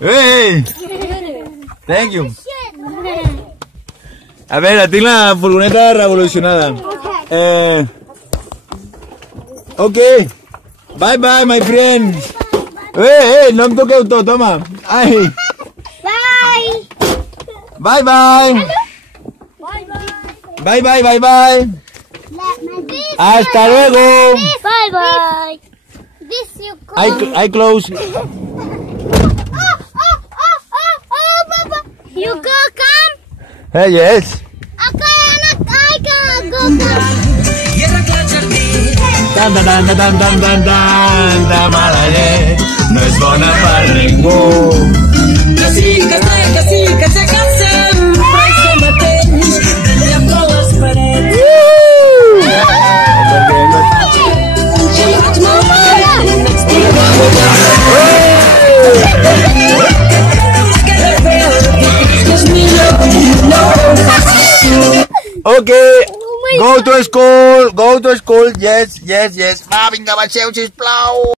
Hey! Thank you. A veure, tinc la furgoneta revolucionada. Ok. Bye bye, my friend. No em toqueu tot, home. Ai. Bye. Bye bye. Bye bye, bye bye. Hasta luego. Bye bye. This you go. I close. You go come. Hey, yes. I go come. Tan, tan, tan, tan, tan, tan, tan, tan, mala llet no és bona per ningú. Que sí, que sé, que sempre és el mateix, d'allà per les parets. Ok, go to school, yes, yes, yes. Va, vinga, baixeu, sisplau.